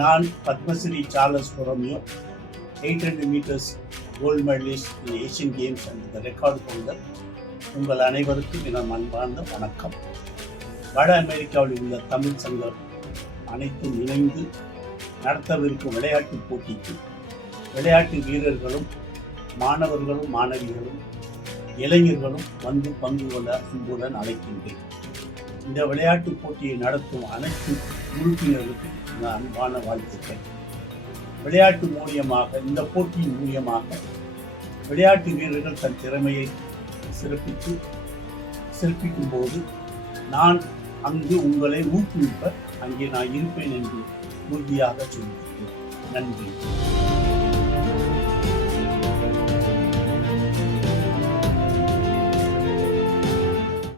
நான் Padma Shri Charles Borromeo eight hundred metres gold medallist in Asian Games and record holder உங்கள் அனைவருக்கும் என அன்பார்ந்த வணக்கம். வட அமெரிக்காவில் உள்ள தமிழ் சங்கம் அனைத்தும் இணைந்து நடத்தவிருக்கும் விளையாட்டுப் போட்டிக்கு விளையாட்டு வீரர்களும் மாணவர்களும் மாணவிகளும் இளைஞர்களும் வந்து பங்கு கொள்ள அன்புடன் அழைக்கின்றேன். இந்த விளையாட்டுப் போட்டியை நடத்தும் அனைத்து உறுப்பினர்களுக்கும் நான் அன்பான வாழ்த்துக்கள். விளையாட்டு மூலியமாக இந்த போட்டியின் மூலியமாக விளையாட்டு வீரர்கள் தன் திறமையை சிறப்பித்து சிறப்பிக்கும் போது நான் அங்கு உங்களை ஊக்குவிப்ப அங்கே நான் இருப்பேன் என்று உறுதியாக சொல்கிறேன் நன்றி.